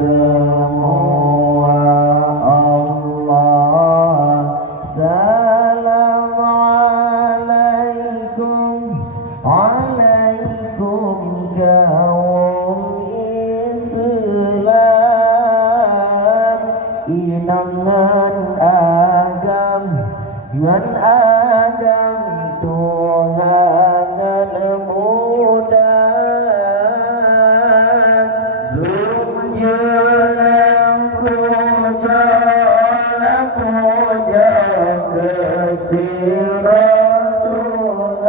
semua Allah. Salam alaikum, alaikum kaum Islam. Inangan agam, yuan agam Tuhan muda. Berjalan puja kesirat Tuhan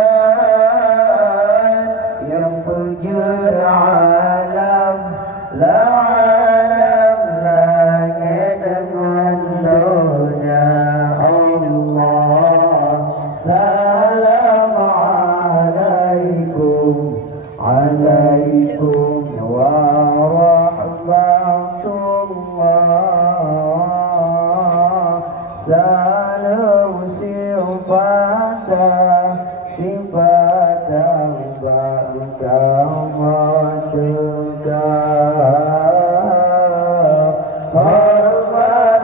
yang penjuru alam, la alam langit dengan dunia. Allah salam alaikum, alaikum warahmatullah. Salam sifat bangkau mentegak. Hormat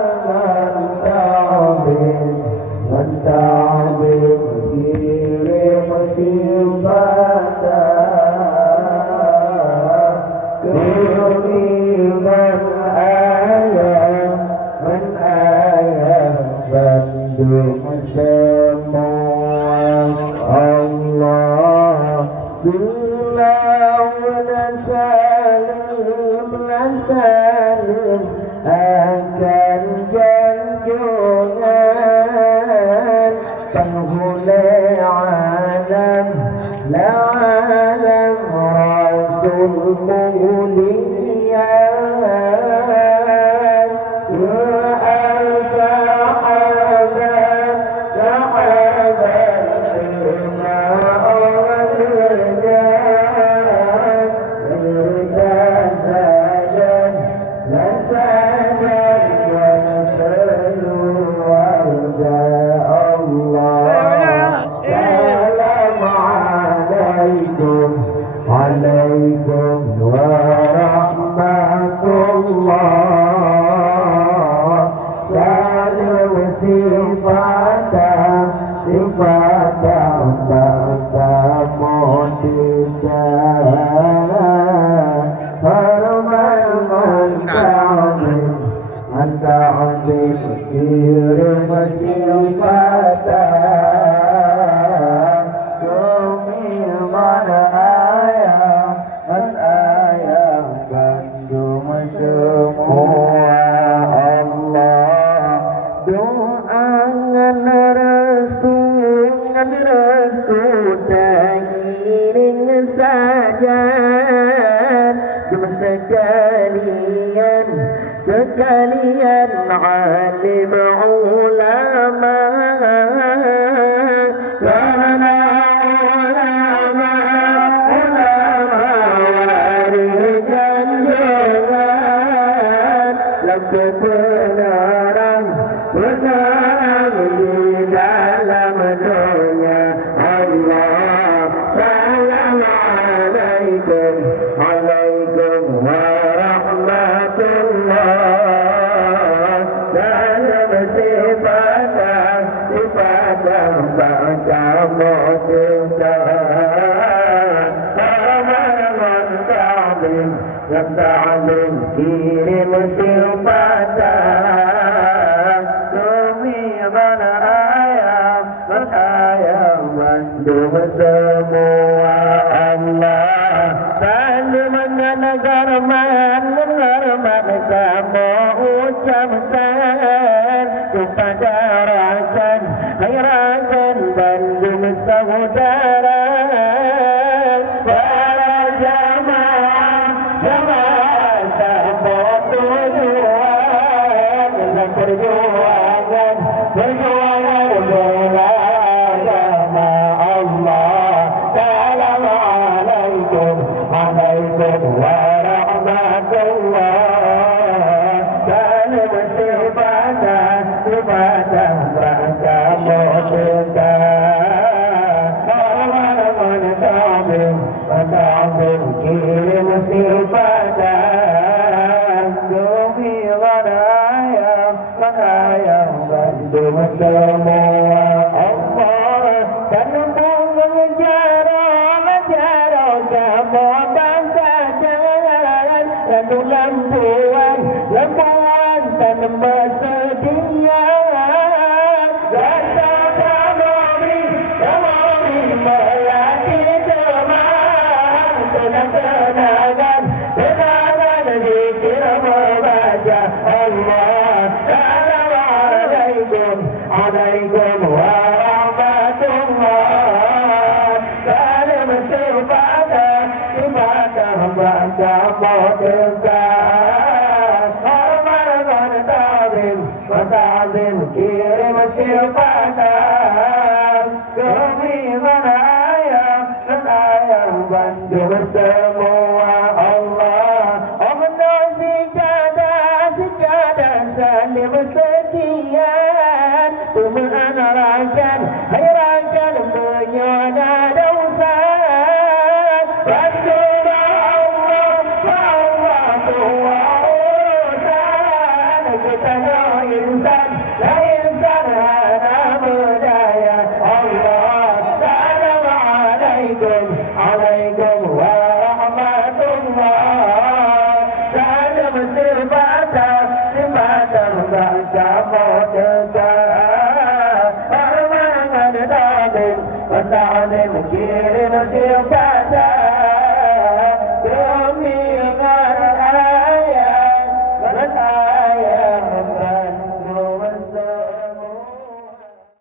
menta'abid kirim sifat kiriman ayat bandung semua Allah. Salam dan salim akan junjungan penghulu alam, la alam Rasul mulia. Alaikum warahmatullah. Salam sifat bangsa merdeka. Hormat menta'abid kirim sifat sekalian alim ulama, karena ulama wariskan dengan lampu penerang di dalam dunia. Allah salam alaikum, alaikum warahmatullah. Salam sifat bangsa merdeka. Menta'abid kirim sifat kiriman ayat bandung semua Allah. Sandungan garman kamu ucapkan kepada rakan rakan bandung saudara. Para jamaah sama tujuan dalam perjuangan bela agama Allah. Salam alaikum, alaikum warahmatullah. Salam sifat bangsa merdeka. Hormat menta'abid kirim sifat satu lampuan dan bersedia rasa kami melati teman tenang-tenangan zikir membaca Allah. Assalamualaikum warahmatullah. Salam sepada baca dekat hormat ta'zim kirim sifatan kami menayang banjur semua Allah. Allah sejadah salim sedian mengarahkan hayrankan menyoda dosa bantu Allah tua urusan kita no insan